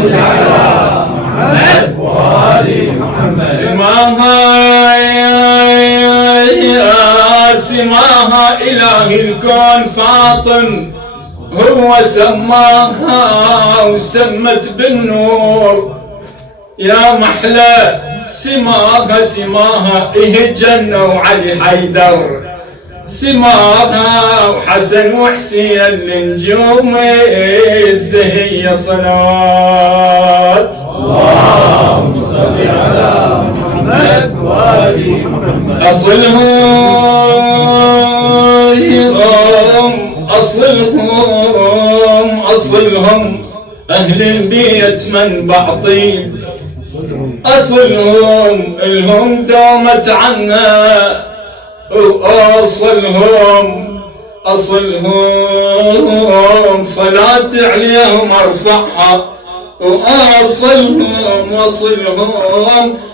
صل على محمد وآل محمد. سماها إله الكون فاطم، هو سماها وسمت بالنور. يا محلى سماها إيه جنة وعلي حيدر، سماها وحسن وحسين لنجوم الزهية صلوات. اللهم صل على محمد وآل محمد. أصلهم أهل البيت منبع طيب، أصلهم الهم دومت عنا، أصلهم صلاة عليهم أرفعها، وأصلهم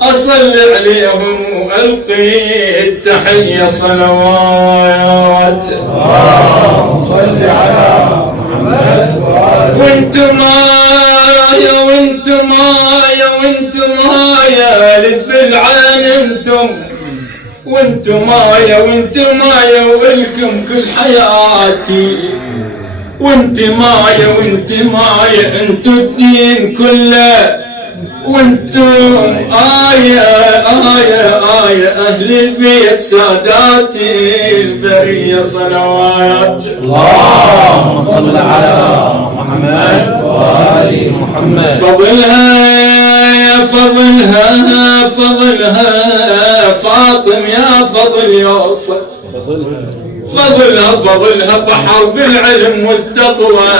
أصل عليهم وألقي التحية صلوات. اللهم صل على محمد وآل. وانتم يا لب العين انتم، وانتم ولكم كل حياتي، وانتم انتو الدين كله، وانتم أهل البيت ساداتي البرية صلوات. اللهم صل على محمد وآل محمد. فضلها فاطم يا فضل يوصل، فضلها بحر بالعلم والتقوى،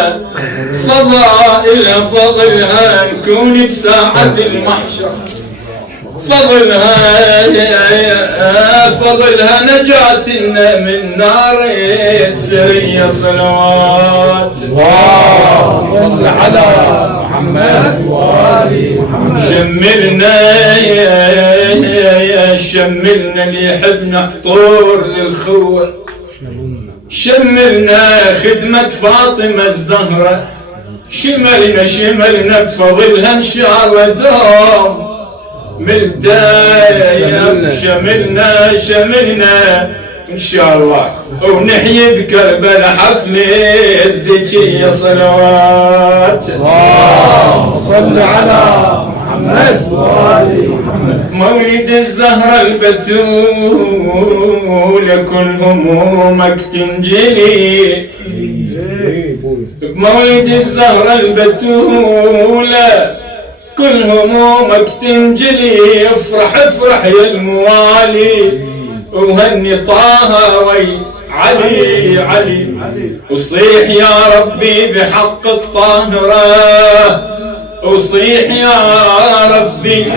فضلها نكون بساعة المحشر، فضلها نجاتنا من نار السرية صلوات. اللهم صل على محمد وآل محمد. شملنا اللي يحبنا حضور للخوة، شملنا خدمة فاطمة الزهرة، شملنا بفضلها ان شاء الله دوم بالدايم. شملنا ان شاء الله ونحيي بكربلاء حفلة الزكية صلوات. اللهم صل على محمد وآل محمد. مولد الزهرة البتول كل همومك تنجلي، بمولد الزهرة البتولة كل همومك تنجلي. افرح يا الموالي وهني طه وي علي، وصيح يا ربي بحق الطاهرة، وصيح يا ربي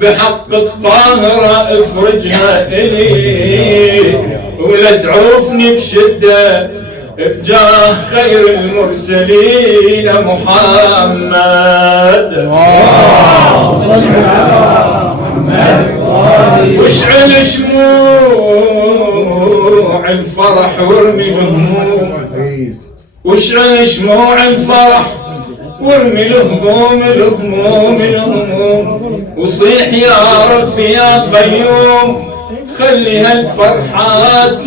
بحق الطاهرة افرجها إلي، ولا تعوفني بشدة بجاه خير المرسلين محمد. صل على محمد وآل. واشعل شموع الفرح وارمي الهموم، واشعل شموع الفرح وارمي الهموم، وصيح يا ربي يا قيوم خلي هالفرحات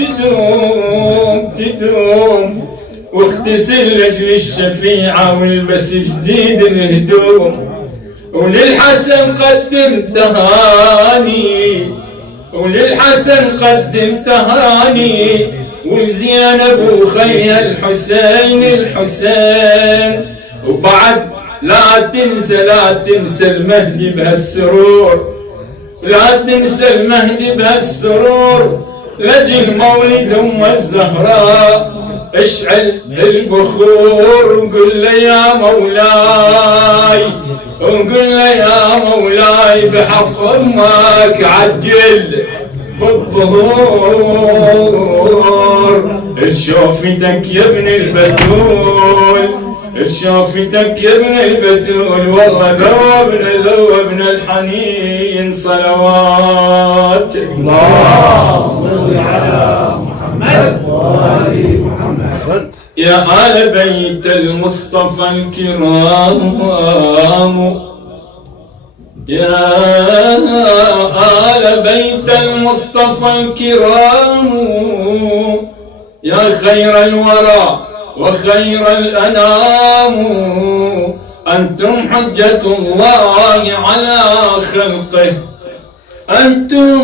تدوم، واغتسل لاجل الشفيعة والبس جديد الهدوم. وللحسن قدم تهاني، ولزينب وخيها الحسين. وبعد لا تنسى المهدي بهالسرور، لا تنسى المهدي بهالسرور، لجل مولد ام الزهراء اشعل البخور. وقل له يا مولاي بحق امك عجل بالظهور. شوفتك يا ابن البتول، شوفتك يا ابن البتول، والله ذوبنا الحنين صلوات. اللهم صل على محمد وآل محمد. يا آل بيت المصطفى الكرام، يا آل بيت المصطفى الكرام، يا خير الورى وخير الأنام، أنتم حجة الله على خلقه، أنتم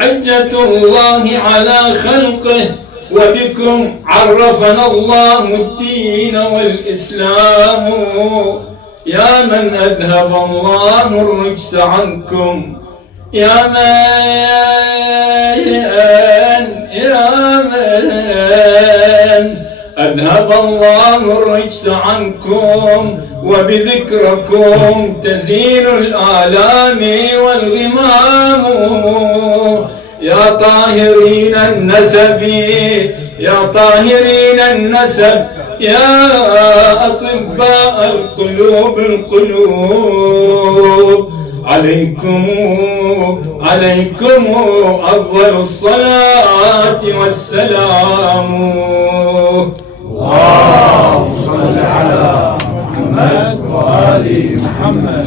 حجة الله على خلقه، وبكم عرفنا الله الدين والإسلام. يا من أذهب الله الرجس عنكم، يا من أذهب الله الرجس عنكم، وبذكركم تزين الآلام والغمام. يا طاهرين النسب، يا طاهرين النسب، يا أطباء القلوب القلوب، عليكم أفضل الصلاة والسلام. اللهم صل على محمد وآل محمد.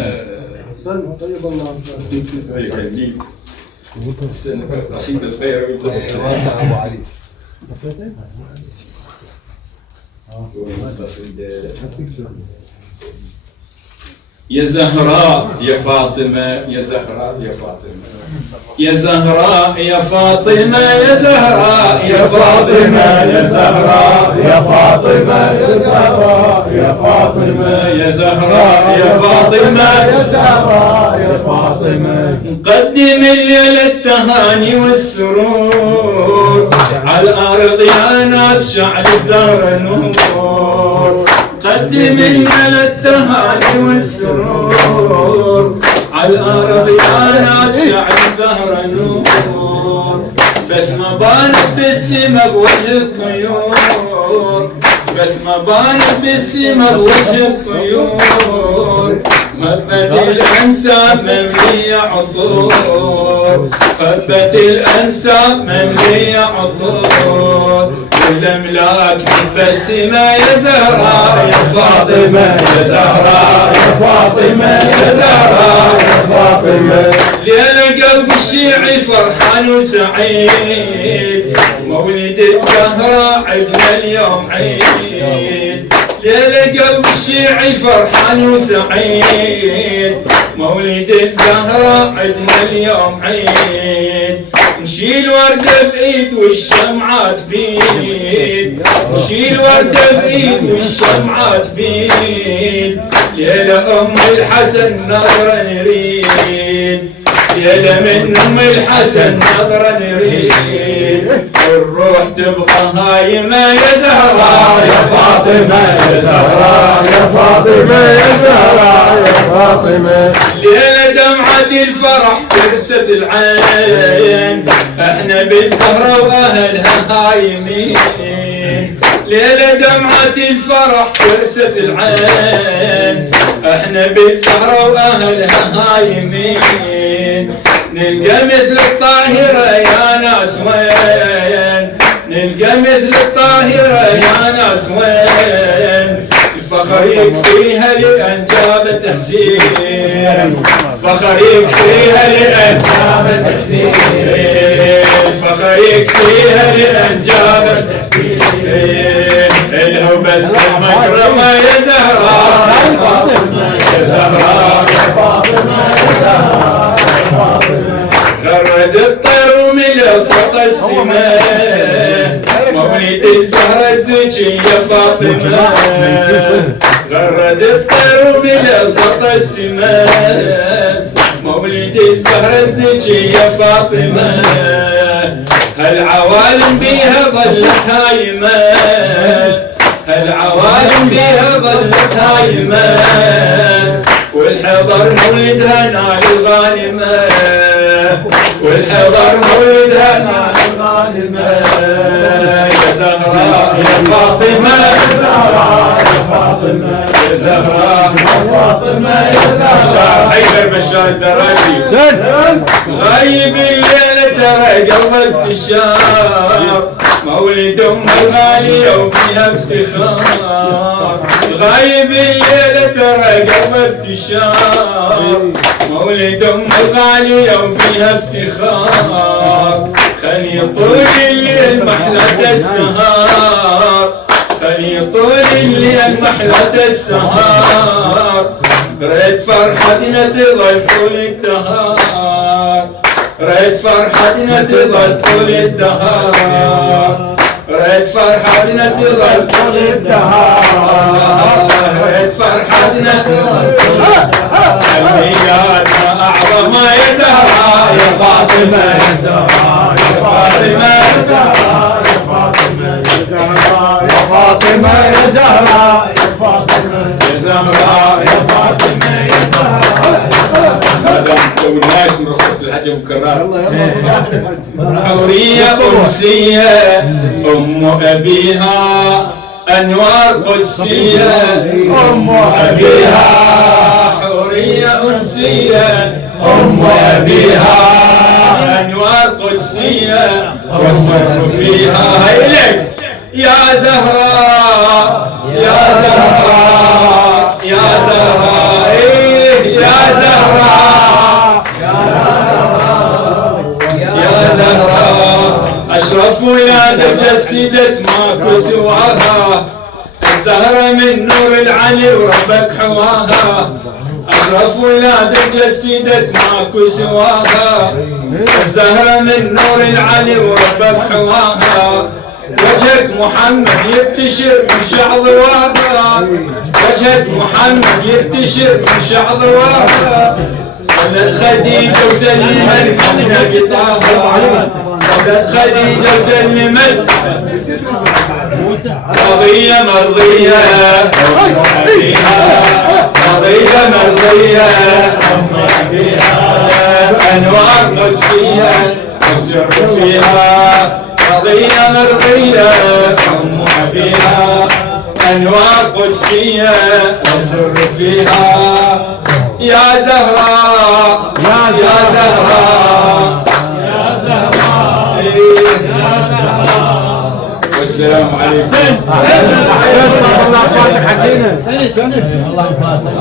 طيب الله يخليك. نصيب الخير ابو علي. يا زهراء يا فاطمة، يا زهراء يا فاطمة، يا زهراء يا فاطمة، يا زهراء يا فاطمة، يا زهراء يا فاطمة، يا زهراء يا فاطمة، يا زهراء يا فاطمة، يا زهراء يا فاطمة. نقدم الليلة التهاني والسرور، على الأرض يا ناس شعل الزهر نور. قدم لنا التهاني والسرور، على الأرض يا ناس شعل الزهر نور. بس ما بانت بالسما بوجه الطيور، بس ما بانت بالسما بوجه الطيور. هبت الأنساب مملية عطور، هبت الأنساب مملية عطور. والأملاك مبسمة يا زهراء يا فاطمة، يا زهراء يا فاطمة، يا زهراء يا فاطمة. ليلة قلب الشيعي فرحان وسعيد، مولد الزهراء عدنا اليوم عيد. ليلة قلب الشيعي فرحان وسعيد، مولد الزهراء عدنا اليوم عيد. نشيل وردة بإيد والشمعات بيد، نشيل وردة بإيد والشمعات بيد. ليلة أم الحسن نظرة نريد، ليلة من أم الحسن نظرة نريد. الروح تبقى هايمة يا زهراء يا فاطمة، يا زهراء يا فاطمة، يا زهراء يا فاطمة. ليلة دمعة الفرح ترسد العين، احنا بالزهرة واهلها هايمين. ليلة دمعة الفرح ترسد العين، احنا بالزهرة واهلها هايمين. نلقى مثل الطاهرة يا ناس وين، نلقى مثل الطاهرة يا ناس وين. الفخر يكفيها لأن جابت حسين، الفخر يكفيها لأن جابت حسين، الفخر يكفيها لأن جابت حسين. إله بس المكرمة يا زهراء يا فاطمة، يا زهراء يا فاطمة، يا زهراء يا فاطمة. غرد الطير ومن وسط السماء، مولد الزهرة الزكية يا فاطمة. غرد الطير ومن وسط السماء، مولد الزهرة الزكية يا فاطمة. هالعوالم بيها ظلت هايمة، هالعوالم بيها ظلت هايمة. والحضر مولدها نال الغانمة، والحضر مولدها نال الغانمة. يا زهراء يا فاطمة، يا زهراء يا فاطمة، يا زهراء يا فاطمة، يا زهراء. حيدر بشار الدراجي غايب الليلة ترى قلبك الشام، مولد ام الغالية وفيها افتخار، غايب الليلة ترى قلبه ابتشار. مولد ام الغالية وفيها افتخار، خلي طول الليل محلة السهار، خلي طول الليل محلة السهار. ريت فرحتنا تظل طول الدهار، ريت فرحتنا تظل طول الدهار، ريت فرحتنا تظل طول الدهار، ريت فرحتنا تظل طول الدهار. حلمياتنا أعظم يا زهراء يا فاطمة، يا زهراء يا فاطمة، يا زهراء يا فاطمة، يا زهراء يا فاطمة، يا زهراء يا فاطمة، يا زهراء يا فاطمة، يا زهراء. هذا نسوي الناس من رخصة الحج مكرر. حورية أنسية أم أبيها أنوار قدسية، أم أبيها حورية أنسية أم أبيها أنوار قدسية، والسر فيها هيلك يا زهراء يا زهراء يا زهراء يا زهراء يا زهراء. أشرف ولادة جسدت ماكو سواها، الزهرة من نور العلي وربك حواها. أشرف ولادة جسدت ماكو سواها، الزهرة من نور العلي وربك حواها. وجهك محمد يبتشر من شعضواها، وجهك محمد يبتشر من شعضواها. صلت خديجة وسلمت على قطاها، صلت خديجة وسلمت رضية مرضية أم أبيها، رضية مرضية أم أبيها. أنوار قدسية والسر فيها، رضية مرضية أم أبيها. أنوار قدسية والسر فيها. يا زهراء يا زهراء يا زهراء يا زهراء. والسلام عليكم. الله يفاتح.